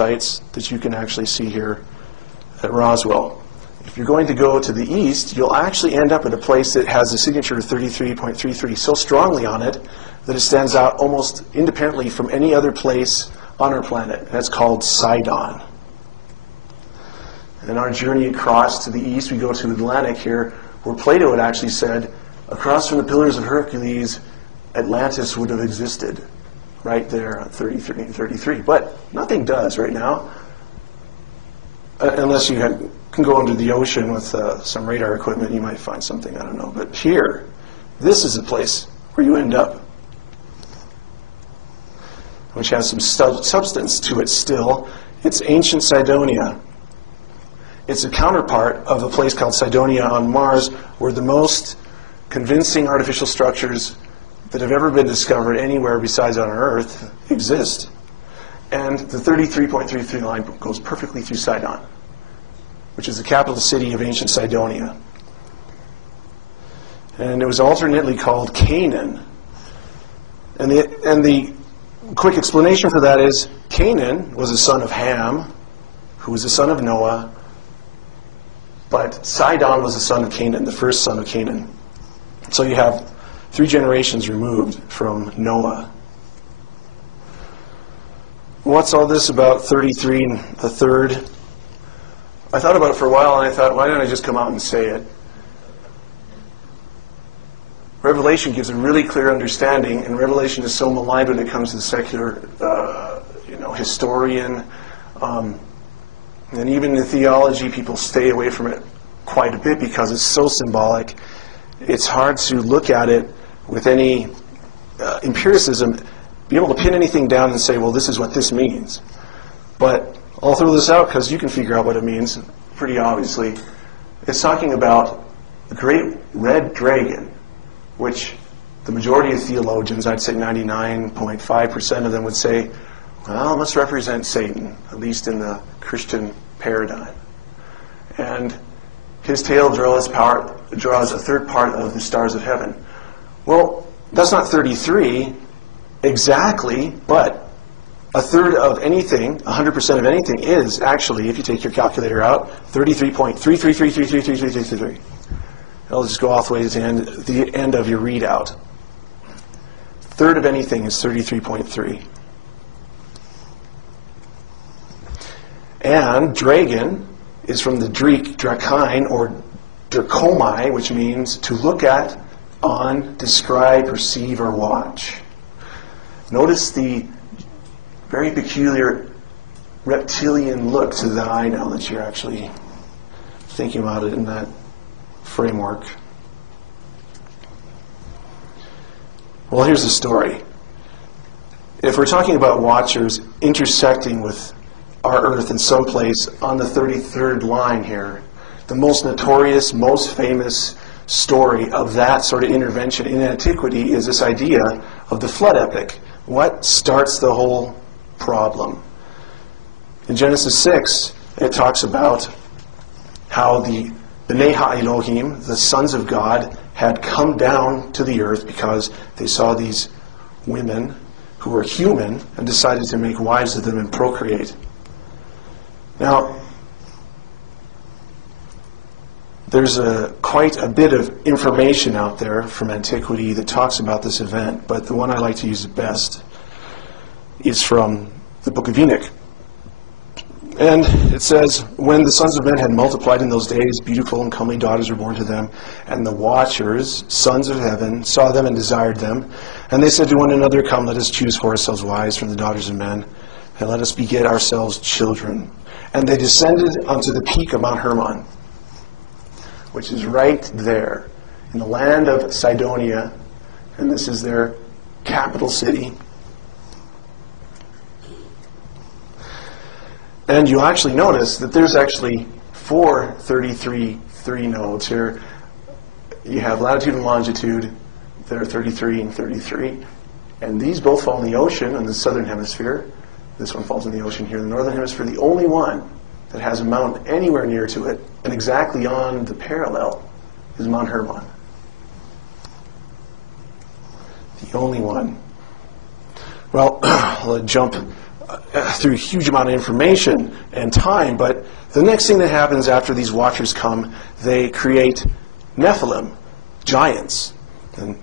sites that you can actually see here at Roswell. If you're going to go to the east, you'll actually end up at a place that has the signature 33.33 so strongly on it that it stands out almost independently from any other place on our planet. That's called Sidon. And our journey across to the east, we go to Atlantic here, where Plato had actually said, across from the Pillars of Hercules, Atlantis would have existed right there at 33 and 33. But nothing does right now, unless you can go under the ocean with some radar equipment. You might find something, I don't know. But here, this is the place where you end up, which has some substance to it still. It's ancient Cydonia. It's a counterpart of a place called Cydonia on Mars, where the most convincing artificial structures that have ever been discovered anywhere besides on Earth exist. And the 33.33 line goes perfectly through Sidon, which is the capital city of ancient Cydonia. And it was alternately called Canaan. And the quick explanation for that is Canaan was a son of Ham, who was the son of Noah, but Sidon was the son of Canaan, the first son of Canaan. So you have 3 generations removed from Noah. What's all this about 33 and a third? I thought about it for a while, and I thought, why don't I just come out and say it? Revelation gives a really clear understanding, and Revelation is so maligned when it comes to the secular historian. And even in theology, people stay away from it quite a bit because it's so symbolic. It's hard to look at it with any empiricism, be able to pin anything down and say, well, this is what this means. But I'll throw this out because you can figure out what it means pretty obviously. It's talking about the great red dragon, which the majority of theologians, I'd say 99.5% of them would say, well, it must represent Satan, at least in the Christian paradigm. And his tail draws a third part of the stars of heaven. Well, that's not 33 exactly, but a third of anything, 100% of anything, is actually, if you take your calculator out, 33.33333333. I'll just go all the way to the end of your readout. Third of anything is 33.3. And dragon is from the Greek drakine, or drakomai, which means to look at, on, describe, perceive, or watch. Notice the very peculiar reptilian look to the eye now that you're actually thinking about it in that framework. Well, here's the story. If we're talking about watchers intersecting with our Earth in some place on the 33rd line here, the most notorious, most famous story of that sort of intervention in antiquity is this idea of the flood epic. What starts the whole problem? In Genesis 6, it talks about how the B'nai HaElohim, the sons of God, had come down to the earth because they saw these women who were human and decided to make wives of them and procreate. Now, there's quite a bit of information out there from antiquity that talks about this event, but the one I like to use the best is from the book of Enoch. And it says, when the sons of men had multiplied in those days, beautiful and comely daughters were born to them, and the watchers, sons of heaven, saw them and desired them. And they said to one another, come, let us choose for ourselves wives from the daughters of men, and let us beget ourselves children. And they descended unto the peak of Mount Hermon, which is right there in the land of Cydonia, and this is their capital city. And you'll actually notice that there's actually 4 33 nodes here. You have latitude and longitude that are 33 and 33. And these both fall in the ocean in the southern hemisphere. This one falls in the ocean here in the northern hemisphere. The only one that has a mountain anywhere near to it and exactly on the parallel is Mount Hermon. The only one. Well, I'll jump through a huge amount of information and time, but the next thing that happens after these watchers come, they create Nephilim, giants. And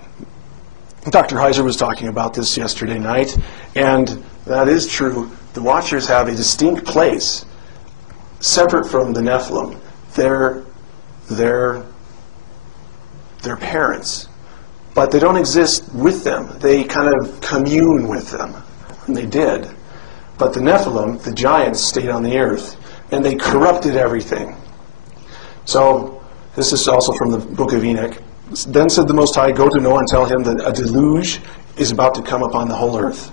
Dr. Heiser was talking about this yesterday night, and that is true. The watchers have a distinct place separate from the Nephilim. They're parents, but they don't exist with them. They kind of commune with them, and they did. But the Nephilim, the giants, stayed on the earth, and they corrupted everything. So this is also from the book of Enoch. Then said the Most High, go to Noah and tell him that a deluge is about to come upon the whole earth.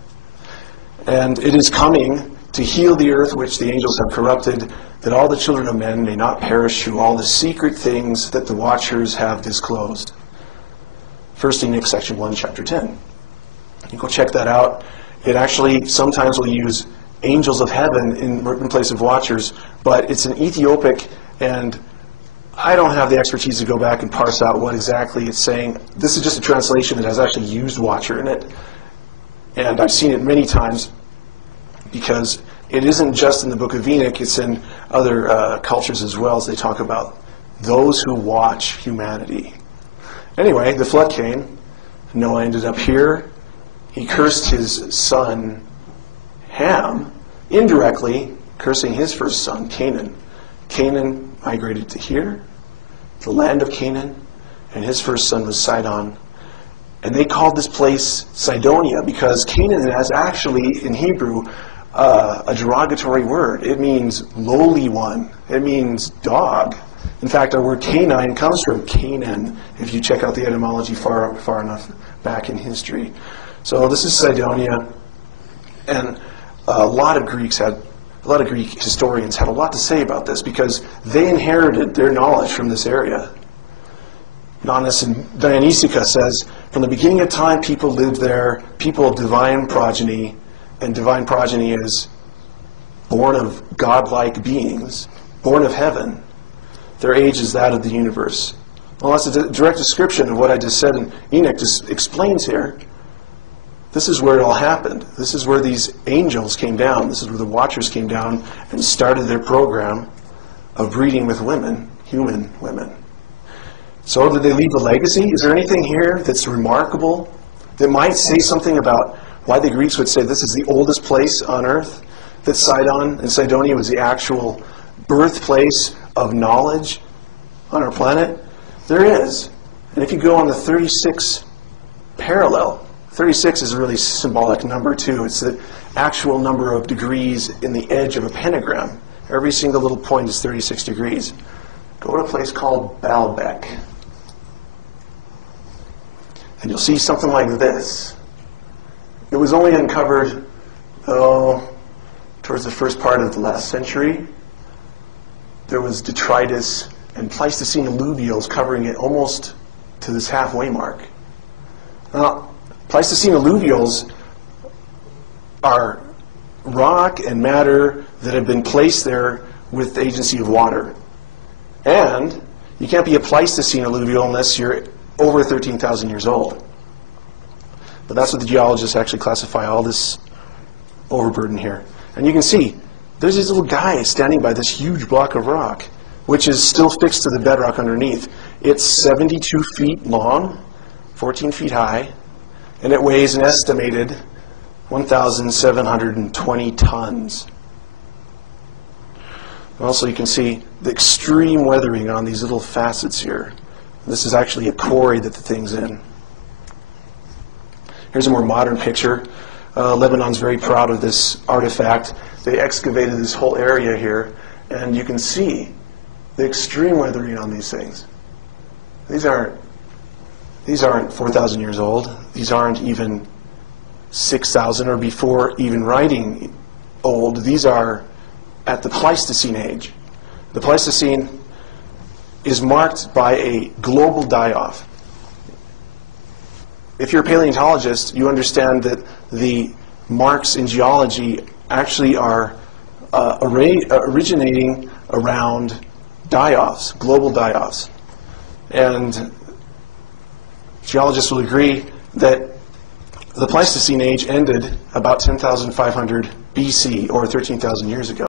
And it is coming to heal the earth which the angels have corrupted, that all the children of men may not perish through all the secret things that the watchers have disclosed. 1 Enoch, section 1, chapter 10. You go check that out. It actually sometimes will use angels of heaven in place of watchers, but it's an Ethiopic, and I don't have the expertise to go back and parse out what exactly it's saying. This is just a translation that has actually used watcher in it, and I've seen it many times because it isn't just in the book of Enoch, it's in other cultures as well, as they talk about those who watch humanity. Anyway, the flood came. Noah ended up here. He cursed his son Ham, indirectly cursing his first son, Canaan. Canaan migrated to here, the land of Canaan, and his first son was Sidon. And they called this place Sidonia because Canaan is actually, in Hebrew, a derogatory word. It means lowly one. It means dog. In fact, our word canine comes from Canaan, if you check out the etymology far enough back in history. So this is Sidonia, and a lot of Greek historians had a lot to say about this because they inherited their knowledge from this area. Nonnus and Dionysica says, from the beginning of time, people lived there, people of divine progeny, and divine progeny is born of godlike beings, born of heaven. Their age is that of the universe. Well, that's a direct description of what I just said, and Enoch just explains here. This is where it all happened. This is where these angels came down. This is where the watchers came down and started their program of breeding with women, human women. So did they leave a legacy? Is there anything here that's remarkable that might say something about why the Greeks would say this is the oldest place on earth? That Sidon and Sidonia was the actual birthplace of knowledge on our planet? There is. And if you go on the 36 parallel, 36 is a really symbolic number too. It's the actual number of degrees in the edge of a pentagram. Every single little point is 36 degrees. Go to a place called Baalbek. And you'll see something like this. It was only uncovered, towards the first part of the last century. There was detritus and Pleistocene alluvials covering it almost to this halfway mark. Now, Pleistocene alluvials are rock and matter that have been placed there with the agency of water. And you can't be a Pleistocene alluvial unless you're over 13,000 years old. But that's what the geologists actually classify all this overburden here. And you can see, there's these little guys standing by this huge block of rock, which is still fixed to the bedrock underneath. It's 72 feet long, 14 feet high, and it weighs an estimated 1,720 tons. Also, you can see the extreme weathering on these little facets here. This is actually a quarry that the thing's in. Here's a more modern picture. Lebanon's very proud of this artifact. They excavated this whole area here, and you can see the extreme weathering on these things. These aren't 4,000 years old. These aren't even 6,000 or before even writing old. These are at the Pleistocene age. The Pleistocene is marked by a global die-off. If you're a paleontologist, you understand that the marks in geology actually are originating around die-offs, global die-offs. And geologists will agree that The Pleistocene age ended about 10,500 BC, or 13,000 years ago.